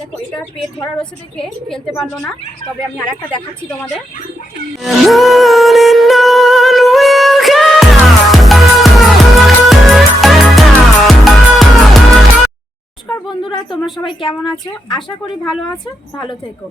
দেখো এটা পেট ভরা রয়েছে দেখে খেলতে পারলো না, তবে আমি আরেকটা দেখাচ্ছি তোমাদের। নমস্কার বন্ধুরা, তোমরা সবাই কেমন আছো? আশা করি ভালো আছো, ভালো থেকো।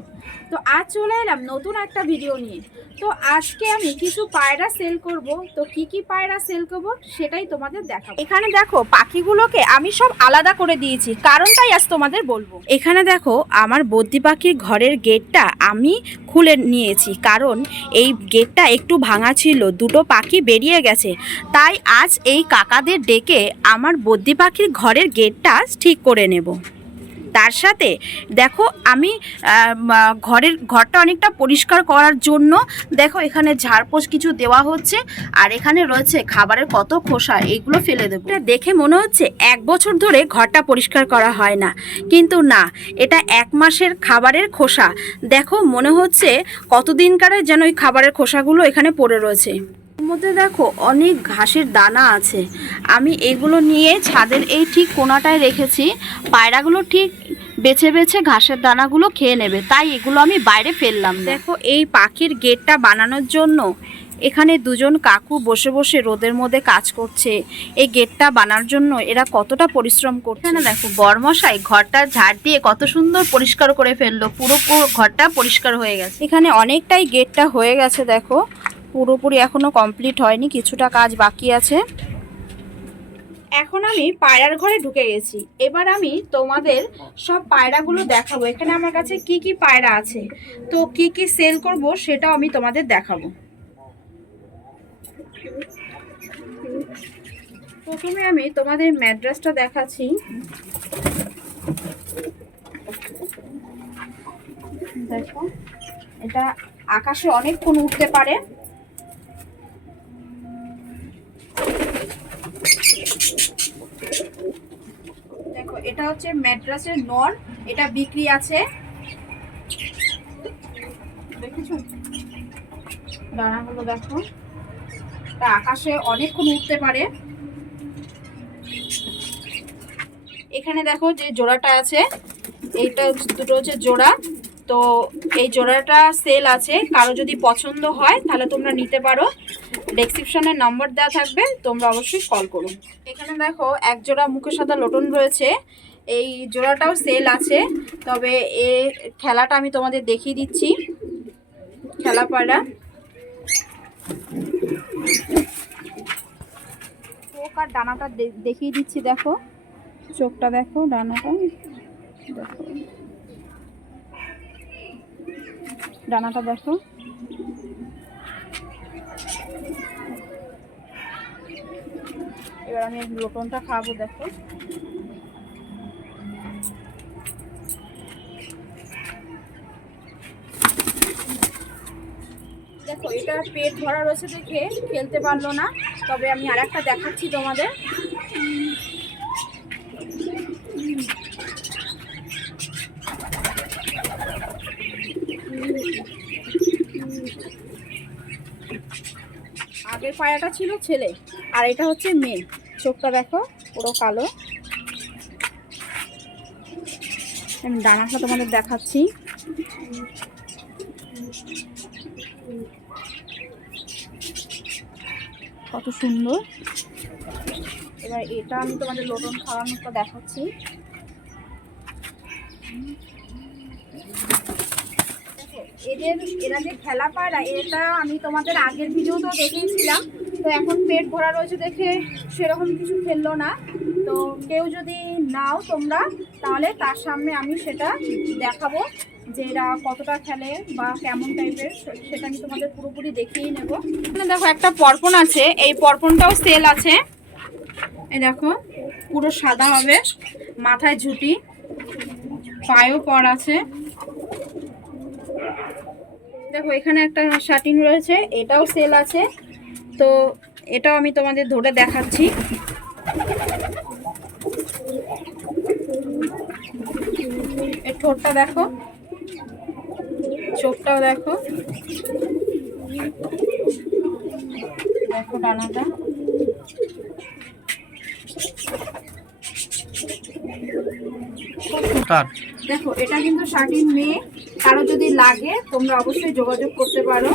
তো আজ চলে এলাম নতুন একটা ভিডিও নিয়ে। তো আজকে আমি কিছু পায়রা সেল করব। তো কি কি পায়রা সেল করব সেটাই তোমাদের দেখাবো। এখানে দেখো পাখিগুলোকে আমি সব আলাদা করে দিয়েছি, কারণটাই আজ তোমাদের বলবো। এখানে দেখো আমার বদ্রি পাখির ঘরের গেটটা আমি খুলে নিয়েছি, কারণ এই গেটটা একটু ভাঙা ছিল, দুটো পাখি বেরিয়ে গেছে। তাই আজ এই কাকাদের ডেকে আমার বদ্রি পাখির ঘরের গেটটা ঠিক করে নেব। তার সাথে দেখো আমি ঘরটা অনেকটা পরিষ্কার করার জন্য দেখো এখানে ঝাড়পোছ কিছু দেওয়া হচ্ছে, আর এখানে রয়েছে খাবারের কত খোসা, এইগুলো ফেলে দেবো। এটা দেখে মনে হচ্ছে 1 বছর ধরে ঘরটা পরিষ্কার করা হয় না, কিন্তু না, এটা 1 মাসের খাবারের খোসা। দেখো মনে হচ্ছে কতদিনকার যেন ওই খাবারের খোসাগুলো এখানে পড়ে রয়েছে। মধ্যে দেখো অনেক ঘাসের দানা আছে, আমি এগুলো নিয়ে ছাদের এই ঠিক কোনাটায় রেখেছি। পায়রাগুলো ঠিক বেছে বেছে ঘাসের দানাগুলো খেয়ে নেবে, তাই এগুলো আমি বাইরে ফেললাম। দেখো এই পাখির গেটটা বানানোর জন্য এখানে দুজন কাকু বসে বসে রোদের মধ্যে কাজ করছে। এই গেটটা বানানোর জন্য এরা কতটা পরিশ্রম করছে না। দেখো বরমশাই ঘরটা ঝাড় দিয়ে কত সুন্দর পরিষ্কার করে ফেললো, পুরো ঘরটা পরিষ্কার হয়ে গেছে। এখানে অনেকটাই গেটটা হয়ে গেছে, দেখো পুরোপুরি এখনো কমপ্লিট হয়নি, কিছুটা কাজ বাকি আছে। এখন আমি পায়রার ঘরে ঢুকে গেছি। এবার আমি তোমাদের সব পায়রাগুলো দেখাবো, এখানে আমার কাছে কি কি পায়রা আছে, তো কি কি সেল করব সেটাও আমি তোমাদের দেখাবো। প্রথমে আমি তোমাদের ম্যাড্রেসটা দেখাচ্ছি। দেখো এটা আকাশে অনেকক্ষণ উঠতে পারে। দেখো এটা হচ্ছে ম্যাড্রাসের নর, এটা বিক্রি আছে। দেখেছো দানাগুলো, দেখো এটা আকাশে অনেকক্ষণ উঠতে পারে। এখানে দেখো যে জোড়াটা আছে, এইটা দুটো হচ্ছে জোড়া। তো এই জোড়াটা সেল আছে, কারো যদি পছন্দ হয় তাহলে তোমরা নিতে পারো। ডেসক্রিপশনে নাম্বার দেওয়া থাকবে, তোমরা অবশ্যই কল করো। এখানে দেখো এক জোড়া মুখে সাদা লোটন রয়েছে, এই জোড়াটাও সেল আছে। তবে এই খেলাটা আমি তোমাদের দেখিয়ে দিচ্ছি, খেলা পায়রা। চোখ আর ডানাটা দেখিয়ে দিচ্ছি, দেখো চোখটা দেখো, ডানাটা দেখো, ডানাটা দেখো। এবার আমি লোটনটা খাবো, দেখো দেখো এটা পেট ভরা রয়েছে দেখে খেলতে পারলো না, তবে আমি আরেকটা দেখাচ্ছি তোমাদের। আগের পায়রাটা ছিল ছেলে, আর এটা হচ্ছে মেয়ে। চোখটা দেখো পুরো কালো। আমি ডানাটা তোমাদের দেখাচ্ছি। কত সুন্দর। এবার এটা আমি তোমাদের লোটন খাওয়ানোটা দেখাচ্ছি। এরা যে খেলা পায়রা, এটা আমি তোমাদের আগের ভিডিওতেও দেখিয়েছিলাম। তো এখন পেট ভরা রয়েছে দেখে সেরকম কিছু খেললো না। তো কেউ যদি নাও তোমরা, তাহলে তার সামনে আমি সেটা দেখাবো যে এরা কতটা খেলে বা কেমন টাইপের, সেটা আমি তোমাদের পুরোপুরি দেখিয়ে নেবো। দেখো একটা পরপন আছে, এই পরপনটাও সেল আছে। এই দেখো পুরো সাদা হবে, মাথায় ঝুঁটি, পায়েও পর আছে। দেখো এখানে একটা শাটিন রয়েছে, এটাও সেল আছে। তো এটাও আমি তোমাদের ধরে দেখাচ্ছি। এর ঠোঁটটা দেখো, চোখটাও দেখো, দেখো ডানাটা। দেখো এটা কিন্তু শাটিন মেয়ে, কারো যদি লাগে তোমরা অবশ্যই যোগাযোগ করতে পারো।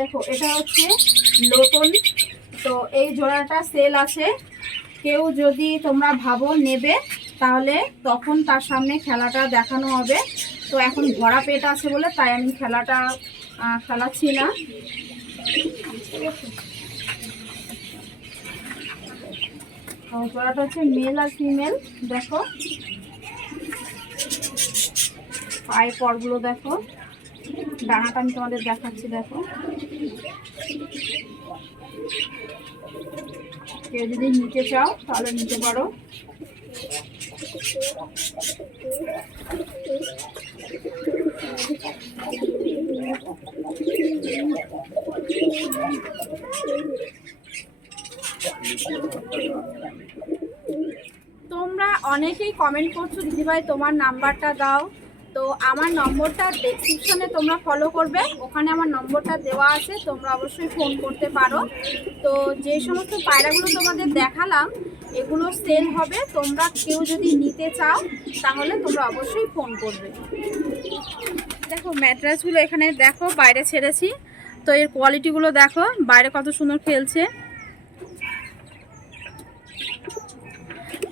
দেখো এটা হচ্ছে লোটন, তো এই জোড়াটা সেল আছে। কেউ যদি তোমরা ভাবো নেবে তাহলে তখন তার সামনে খেলাটা দেখানো হবে। তো এখন ভরা পেট আছে বলে তাই আমি খেলাটা খেলাচ্ছি না। জোড়াটা হচ্ছে মেল আর ফিমেল। দেখো পায়ের পরগুলো দেখো, ডানাটা আমি তোমাদের দেখাচ্ছি। দেখো কেউ যদি নিতে চাও তাহলে নিতে পারো। তোমরা অনেকেই কমেন্ট করছো দিদিভাই তোমার নাম্বারটা দাও। তো আমার নম্বরটা ডেসক্রিপশনে তোমরা ফলো করবে, ওখানে আমার নম্বরটা দেওয়া আছে, তোমরা অবশ্যই ফোন করতে পারো। তো যে সমস্ত পায়রাগুলো তোমাদের দেখালাম এগুলো সেল হবে, তোমরা কেউ যদি নিতে চাও তাহলে তোমরা অবশ্যই ফোন করবে। দেখো ম্যাট্রেসগুলো এখানে দেখো বাইরে ছেড়েছি, তো এর কোয়ালিটিগুলো দেখো, বাইরে কত সুন্দর খেলছে।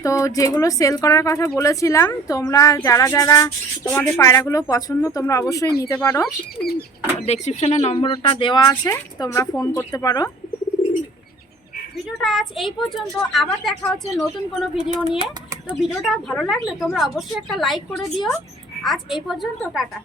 তো যেগুলো সেল করার কথা বলেছিলাম, তোমরা যারা যারা তোমাদের পায়রাগুলো পছন্দ তোমরা অবশ্যই নিতে পারো। ডেসক্রিপশনে নম্বরটা দেওয়া আছে, তোমরা ফোন করতে পারো। ভিডিওটা আজ এই পর্যন্ত, আবার দেখা হচ্ছে নতুন কোনো ভিডিও নিয়ে। তো ভিডিওটা ভালো লাগলে তোমরা অবশ্যই একটা লাইক করে দিও। আজ এই পর্যন্ত, টাটা।